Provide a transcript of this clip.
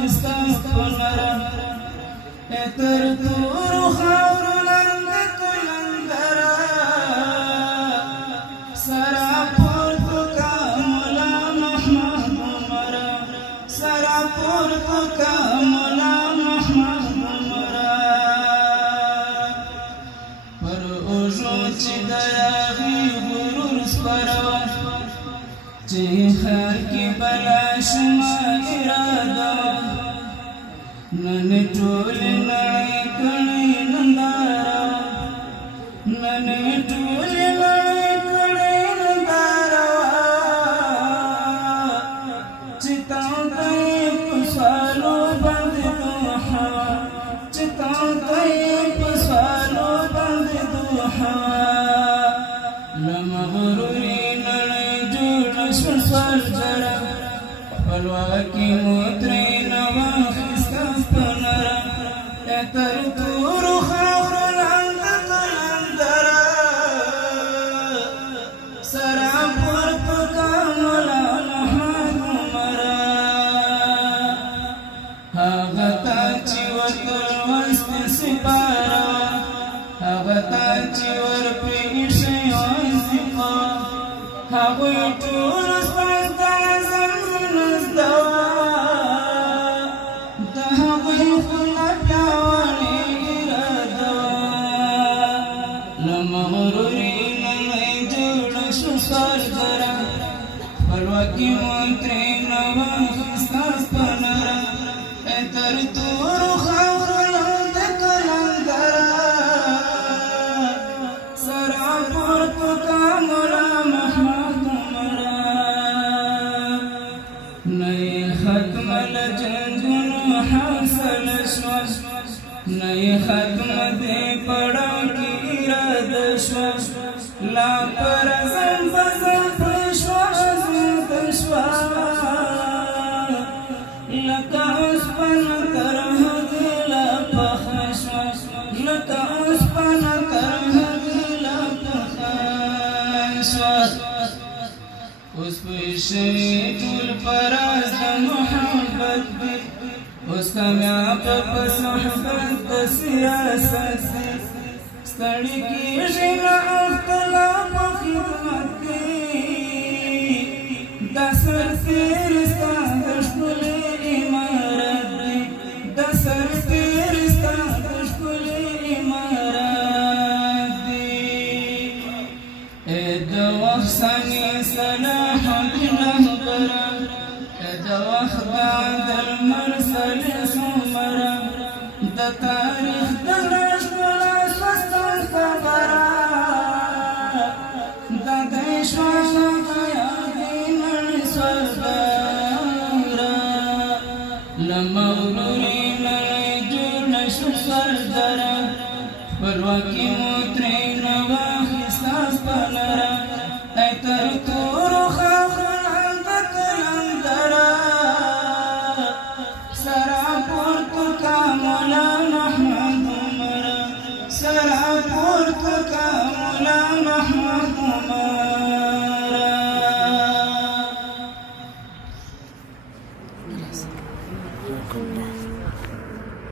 واخستا پنرا تر تورو خاورو لاندې کلندرا سرا پورتو کا مولا محمد عمرا سرا پورتو کا مولا محمد عمرا پر اوژو چې د یاغي غرور سپروا چې خر کې بلا شما اراده نن ټول نړۍ کړي نندارا نن ټول نړۍ کړي نندارا چې تا ته په سوالو باندې دوحه چې تا ته په سوالو باندې دوحه لمغروري نړۍ جوړ شو سوال جرا خپلواکي مو ترې نه واخیسته پنرا تر تورو خاورو لاندې کلندرا سرا پورته کا مولا محمد عمرا هغه ته چې ورته وسپې سپاره هغه ته چې ورپرې ایښی وظیفه هغوی ټول ستا ته زمزمه زده وه د هغوی خوله پیاوړې اراده وه له مغرورې نړۍ جوړه شو سوالګره خپلواکي مو ترې نه واخیسته پنره تر تورو خاورو لاندې کلندره سرا پورته کا مولا محمد عمرا نه یې ختمه له جنګونو حاصله شوه نه یې ختمه دې پړاو کې اراده شوه لا پر ځان په ځان پرې شوه ازمېته شوه لکه اوسپنه تر هغې لا پخه شوه لکه اوسپنه تر هغې لا پخه شوه اوس پوه شوي ټول په راز د محبت دي اوس کامیاب په صحبت د سیاست دي ستړي کېږي له اختلاف په خدمت کې دا سرتېر ستا د ښکلې عمارت دی دا سرتېر ستا د ښکلې عمارت دی د وخت ثاني صلاح الدین رهبره د وخت د عدل مرسل څومره د تاریخ د ښکلا سوسته خبره دا دی شوه د یادې نړۍ سوالګره له مغرورې نړۍ جوړه شو سوالګره خپلواکي مو ترې نه واخیسته پنره تر تورو خاورو لاندې کلندره سرا پورته کا مولا محمد عمرا سرا پورته کا مولا محمد عمرا